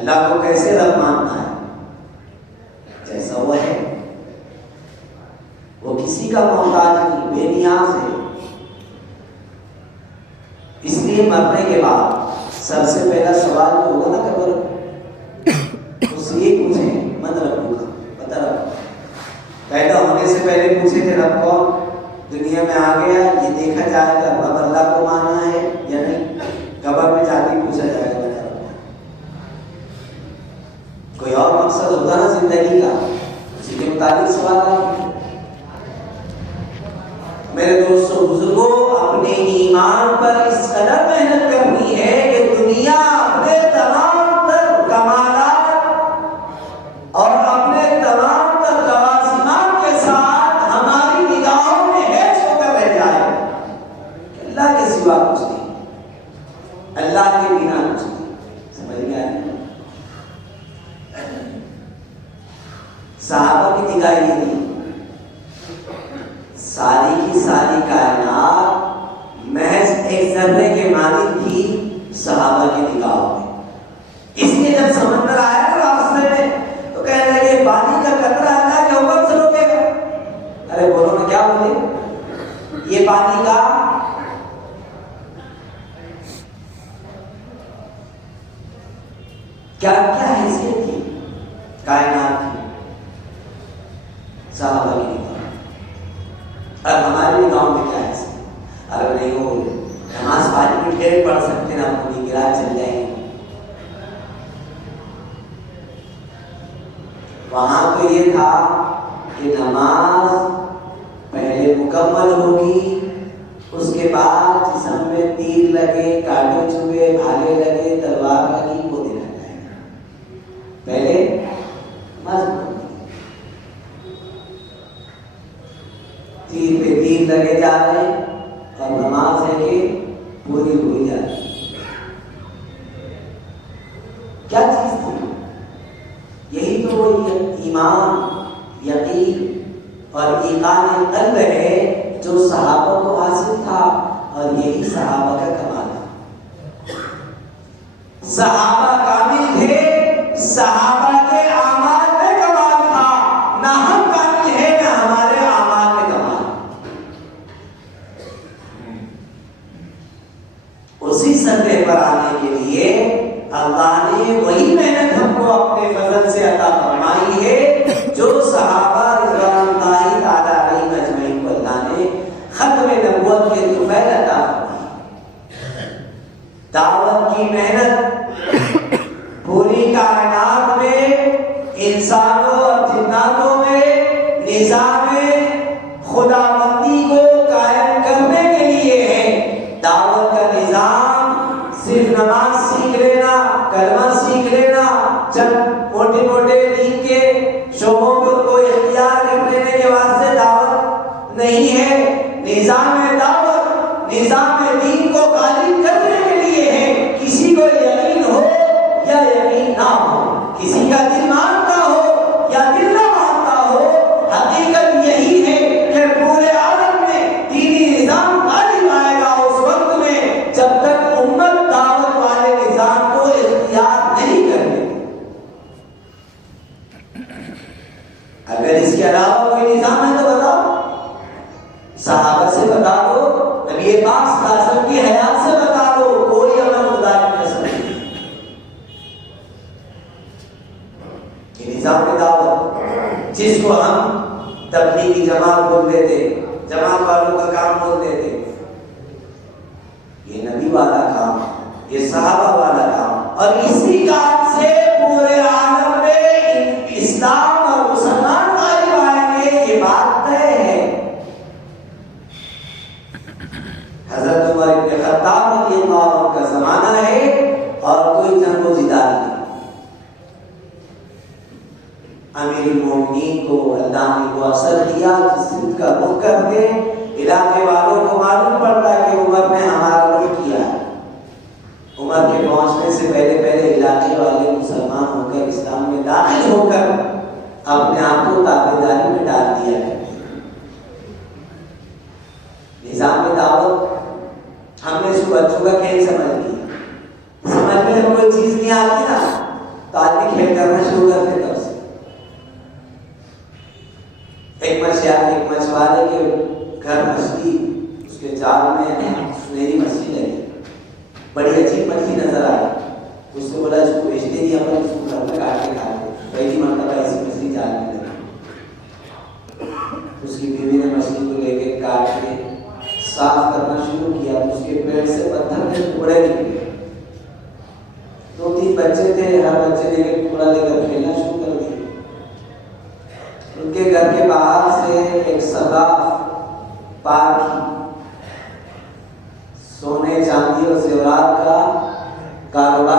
اللہ کو کیسے رب ماننا ہے؟ جیسا وہ ہے، وہ کسی کا محتاج نہیں، بے نیاز ہے۔ اس لیے مرنے کے بعد سب سے پہلا سوال جو ہوگا نا قبر، اس یہ پوچھیں من ربو کا، پتہ رکھو۔ پیدا ہونے سے پہلے پوچھے تھے رب کون، دنیا میں آ گیا یہ دیکھا جائے گا رب اللہ کو ماننا ہے یا نہیں، قبر میں جا کے پوچھا جائے گا۔ کوئی اور مقصد ہوتا نا زندگی کا، اسی کے متعلق سوال۔ میرے دوستوں بزرگوں، اپنے ایمان پر اس قدر محنت کرنی ہے کہ دنیا اپنے تمام تر کمالات اور اپنے تمام تر لوازمات کے ساتھ ہماری نگاہوں میں ہیچ ہو کر رہ جائے کہ اللہ کے سوا کچھ نہیں، اللہ کے بنا کچھ نہیں۔ سمجھ میں آئی؟ صحابہ کی نگاہ یہ نہیں، ساری کی ساری کائنات محض ایک ذرے کے مانند تھی صحابہ کی نگاہوں میں۔ اس لیے جب سمندر آیا نا راستے میں تو کہنے لگے پانی کا قطرہ اللہ کے حکم سے روکے گا۔ ارے بولو نا کیا بولے؟ یہ پانی کا کیا کیا حیثیت تھی کائنات کی؟ صحابہ کی نگاہ اور ہماری نگاہوں میں کیا ہے؟ اگر نہیں ہو نماز 5 منٹ ڈیڑھ پڑھ سکتے ہیں، آپ کو گرا چل جائیں گے۔ وہاں تو یہ تھا کہ نماز پہلے مکمل ہوگی، اس کے بعد جسم میں تیر لگے، کانٹے چبھے، بھالے لگے، تلوار لگی، وہ دیکھا جائے گا۔ پہلے نماز تیر پہ تیر لگے جا رہے ہیں اور نماز ہے کہ پوری ہوئی جا رہی ہے۔ کیا چیز تھی؟ یہی تو ایمان، یقین اور ایقان قلب ہے جو صحابہ کو حاصل تھا، اور یہی صحابہ کا کمال ہے۔ صحابہ کامل تھے، صحابہ کے اعمال میں کمال تھا، نہ ہم کامل ہیں نہ ہمارے اعمال میں کمال۔ اسی سطح پر آنے کے لیے اللہ نے وہی محنت ہم کو اپنے فضل سے عطا فرمائی ہے جو صحابہ رضوان اللہ تعالی علیہم اجمعین کو اللہ نے ختم نبوت کے طفیل عطا فرمائی۔ دعوت کی محنت پوری کائنات میں، انسانوں اور جناتوں میں نظام خداوندی کو قائم کرنے کے لیے ہے۔ دعوت کا نظام صرف نماز سیکھ لینا، کلمہ سیکھ لینا، چند موٹے موٹے دین کے شعبوں کو اختیار کر لینے کے واسطے دعوت نہیں ہے۔ نظام دعوت نظام دین کو غالب کرنے کے لیے ہے۔ کسی کو یقین ہو یا یقین نہ ہو، کسی کا دل مانتا ہو یا دل نہ مانتا ہو، حقیقت یہی ہے کہ پورے عالم میں دینی نظام غالب آئے گا اس وقت میں جب تک امت دعوت والے نظام کو اختیار نہیں کرے۔ اگر اس کے علاوہ کوئی نظام ہے تو بتاؤ، صحابہ سے بتا دو، نبی پاک صلی اللہ علیہ وسلم کی حیات سے بتا دو، کوئی عمل خدا کی قسم نہیں۔ یہ نظام دعوت جس کو ہم تبلیغی جماعت بولتے تھے، جماعت والوں کا کام بولتے تھے، یہ نبی والا کام، یہ صحابہ والا کام، اور اسی کام سے پورے عالم میں اسلام اور مسلمان غالب آئیں گے، یہ بات طے ہے۔ حضرت عمر بن خطاب رضی اللہ عنہ کا زمانہ ہے اور کوئی جنگ و جدال نہیں۔ امیر المومنین کو اللہ نے وہ اثر دیا جس دن کا رخ کرتے علاقے والوں کو معلوم پڑتا کہ عمر نے ہمارا رخ کیا ہے۔ عمر کے پہنچنے سے پہلے علاقے والے مسلمان ہو کر اسلام میں داخل ہو کر اپنے آپ کو تابعداری میں ڈال دیا کرتے۔ نظام دعوت ہم نے اس کو بچوں کا کھیل سمجھ لیا۔ سمجھ میں ہم کوئی چیز نہیں آتی نا تو کھیل کرنا شروع کر دے. تب سے ایک مچھوارے کے گھر مچھلی، اس کے جال میں سنہری مچھلی لگی، بڑی عجیب مچھلی نظر آئی. اس سے بولا اس کو بیچتے نہیں، اپن اس کو گھر میں کاٹ کے کھا لیں. پہلی مرتبہ ایسی مچھلی جال میں لگی. اس کی بیوی نے مچھلی کو لے کے کاٹ کے صاف کرنا شروع کیا تو اس کے پیٹ سے پتھر کے ٹکڑے نکلے. 2-3 بچے تھے، ہر بچے نے ایک ٹکڑا لے کر کھیلنا شروع کر دیا. ان کے گھر کے باہر سے ایک صراف پار کی، سونے چاندی اور زیورات کا کاروبار